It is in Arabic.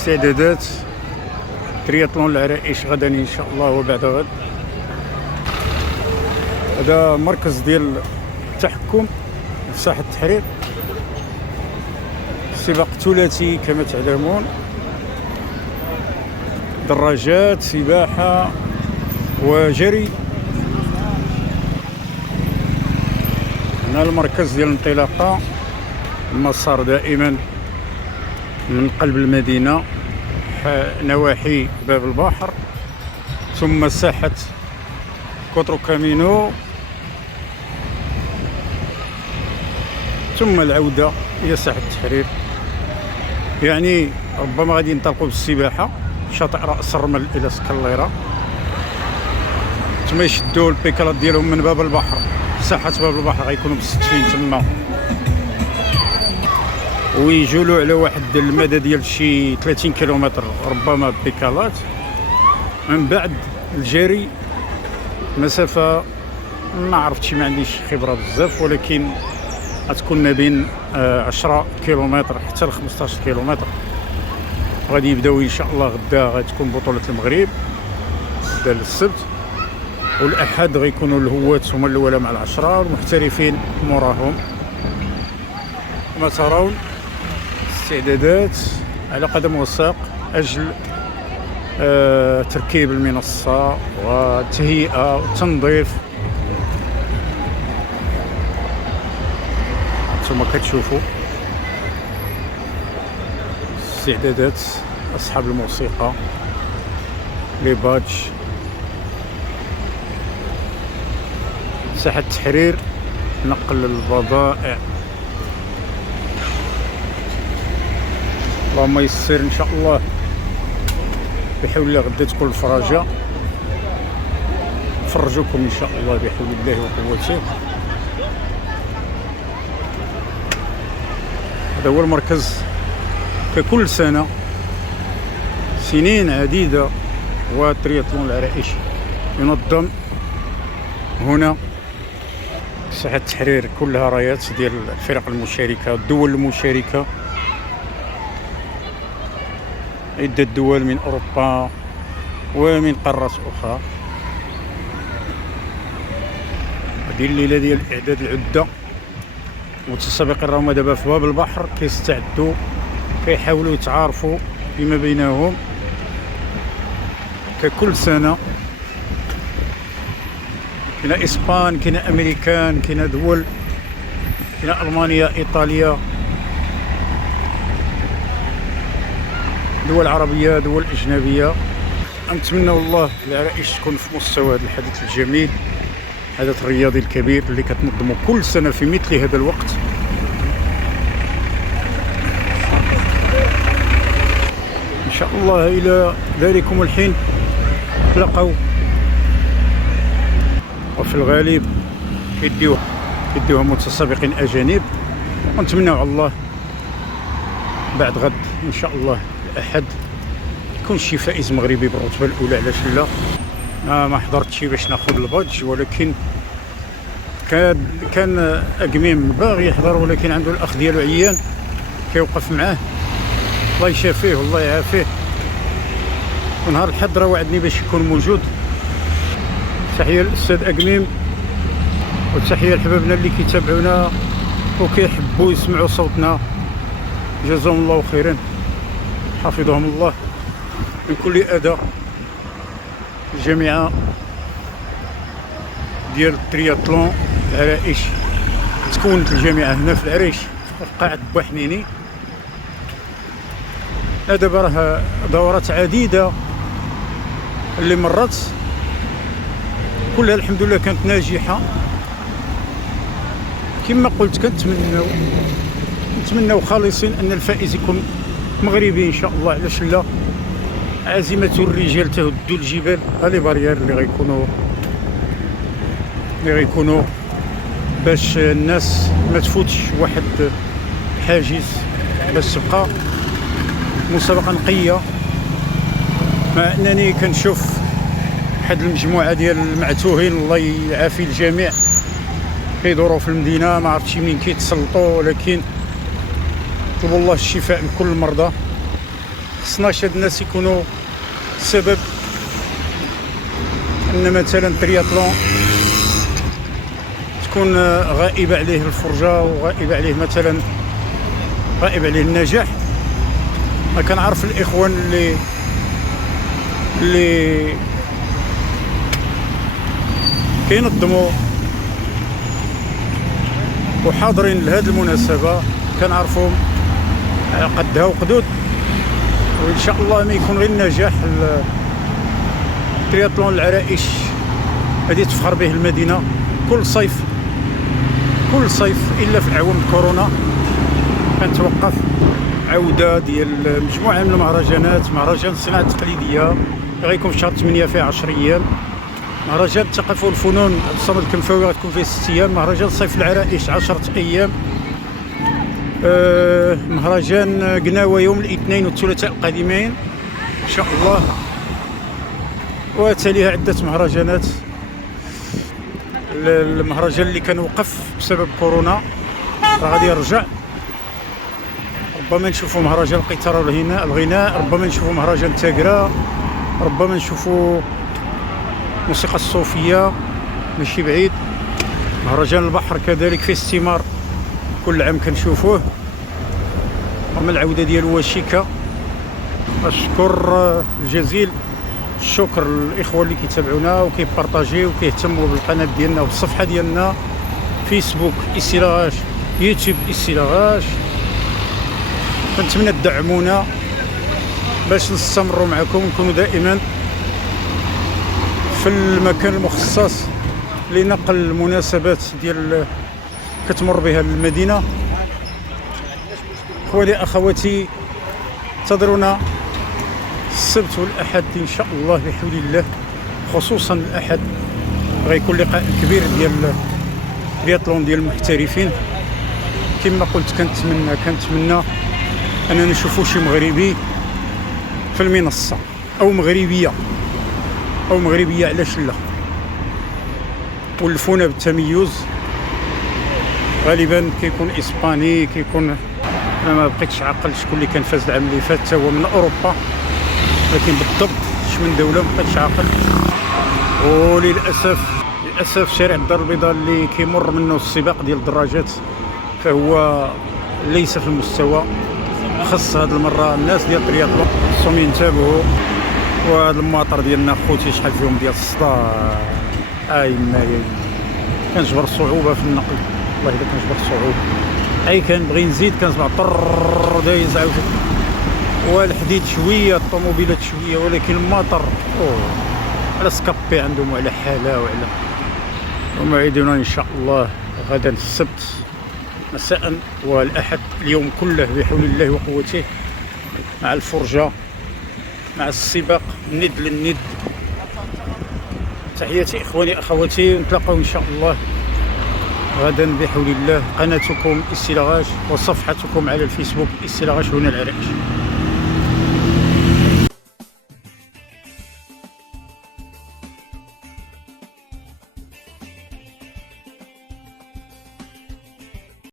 استعدادات ترياطلون العرائش غدا ان شاء الله وبعد غد. هذا مركز ديال التحكم في ساحة التحرير، سباق ثلاثي كما تعلمون، دراجات، سباحة وجري. هنا المركز ديال الانطلاقة، المسار دائما من قلب المدينة نواحي باب البحر، ثم ساحة كوترو كامينو، ثم العودة إلى ساحة التحرير. يعني ربما غادي ينطلقوا بالسباحة شاطئ رأس الرمل إلى سكاليرا، ثم يشدوا البيكالات ديالهم من باب البحر، ساحة باب البحر غيكونوا مستكفين تما، ويجولوا على واحد المدى ديال شي 30 كيلومتر ربما بيكالات. من بعد الجري مسافة ما عرفتش، ما عنديش خبرة بزاف، ولكن غتكون ما بين 10 كيلومتر حتى ل 15 كيلومتر. غادي يبداو ان شاء الله غدا، غتكون بطولة المغرب غدا السبت، والاحد غيكونوا الهواة هما الاولى مع العشرة، والمحترفين موراهم. كما ترون استعدادات على قدم وساق اجل تركيب المنصة والتهيئة والتنظيف. ثم كتشوفوا استعدادات أصحاب الموسيقى، لي بادج. ساحة التحرير نقل البضائع. اللهم يسر إن شاء الله، بحول الله غدا تكون الفرجة، نفرجوكم إن شاء الله بحول الله وقوته. هذا هو المركز. ككل سنة سنين عديدة وترياطلون العرائش ينظم هنا ساحة التحرير، كلها رايات ديال الفرق المشاركة، الدول المشاركة، عدة دول من أوروبا ومن قارات أخرى. هذه الليلة ديال إعداد العدة. متسابقين راهما دابا في باب البحر كيستعدوا، كيحاولوا يتعارفوا فيما بينهم ككل سنة. كاين اسبان، كاين امريكان، كاين دول، كاين المانيا، ايطاليا، دول عربية، دول اجنبية. نتمنى والله العرائش تكون في مستوى هذا الحدث الجميل، الحدث الرياضي الكبير اللي كتنظمه كل سنة في مثل هذا الوقت. إن شاء الله إلى ذلكم الحين تلقوا، وفي الغالب يديوها متسابقين أجانب. ونتمنى على الله بعد غد إن شاء الله الأحد يكون شي فائز مغربي بالرتبة الأولى. علاش لا؟ ما حضرتش باش ناخذ البادج، ولكن كان أقميم باغي يحضر، ولكن عنده الأخ ديالو عيان كيوقف معاه، الله يشافيه والله يعافيه. ونهار الحد راه وعدني باش يكون موجود. تحية للأستاذ أقميم، وتحية لحبابنا اللي كيتابعونا وكيحبوا يسمعوا صوتنا، جزاهم الله خيرا، حفظهم الله من كل أذى. الجامعة ديال الترياطلون العرائش، تكونت الجامعة هنا في العريش في قاعة بوحنيني. دابا راه دورات عديدة اللي مرت، كلها الحمد لله كانت ناجحة. كما قلت كنتمناو خالصين ان الفائز يكون مغربي ان شاء الله. علاش لا؟ عزيمة الرجال تهد الجبال. هذه بارير اللي غيكونوا باش الناس ما تفوتش واحد حاجز، باش تبقى مسابقة نقية. مع انني كنشوف واحد المجموعة ديال المعتوهين، الله يعافي الجميع، كيدوروا في المدينة، ما عرفتش منين كيتسلطوا، ولكن طلبوا الله الشفاء لكل المرضى. خصناش هاد الناس يكونوا السبب ان مثلا ترياطلون تكون غائبه عليه الفرجه وغائبه عليه مثلا غائب عليه النجاح. ما كنعرف الاخوان اللي كينظموا وحاضرين لهذه المناسبه، كنعرفهم قدها وقدود، وان شاء الله ما يكون غير نجاح. ترياطلون العرائش غادي تفخر به المدينه كل صيف الا في اعوام كورونا كنتوقف عوده ديال مجموعه من المهرجانات. مهرجان الصناعه التقليديه غيكون في شهر 8 فيه 10 ايام، مهرجان الثقافه والفنون عبد الصمد الكنفاوي غتكون فيه 6 ايام، مهرجان صيف العرائش 10 ايام، مهرجان قناوه يوم الاثنين والثلاثاء القادمين ان شاء الله، وتليها عده مهرجانات. المهرجان اللي كان وقف بسبب كورونا راه غادي يرجع، ربما نشوفوا مهرجان القيثاره والغناء، ربما نشوفوا مهرجان تاكرا، ربما نشوفوا موسيقى الصوفيه ماشي بعيد، مهرجان البحر كذلك فيه استمار كل عام كنشوفوه. ومن العوده ديال واشيكا اشكر الجزيل الشكر للاخوه اللي كيتابعونا وكيبارطاجيو وكيهتموا بالقناه ديالنا والصفحه ديالنا فيسبوك إسيلاغاش، يوتيوب إسيلاغاش. كنتمنى تدعمونا باش نستمروا معكم ونكونوا دائما في المكان المخصص لنقل المناسبات ديال كتمر بها المدينه. خوالي اخواتي انتظرونا السبت والاحد ان شاء الله بحول الله، خصوصا الاحد غيكون لقاء كبير ديال ترياطلون ديال المحترفين. كما قلت كنتمنى اننا نشوفوا شي مغربي في المنصه او مغربيه علاش لا، ولفونا بالتميز. غالبا كيكون اسباني، كيكون انا ما بقيتش عاقل شكون اللي كان فاز العام اللي فات هو من اوروبا، لكن بالضبط من دوله ما بقيتش عاقل. وللاسف شارع الدار البيضاء اللي كيمر منه السباق ديال الدراجات فهو ليس في المستوى. خص هذه المره الناس ديال ترياطلون خصهم ينتبهوا. وهذا المواطر ديالنا خوتي شحال فيهم ديال الصداع، ما كنجبر صعوبه في النقل، والله الا كنجبر صعوبه. كنبغي نزيد كنسمع طر دايز عاوتاني، والحديد شويه، الطوموبيلات شويه، ولكن المطر على سكابي عندهم وعلى حاله وعلى. وموعدنا ان شاء الله غدا السبت مساء والاحد، اليوم كله بحول الله وقوته، مع الفرجه مع السباق ند للند. تحياتي اخواني اخواتي، نتلاقاو ان شاء الله غدا بحول الله. قناتكم إسيلاغاش وصفحتكم على الفيسبوك إسيلاغاش هنا العرائش.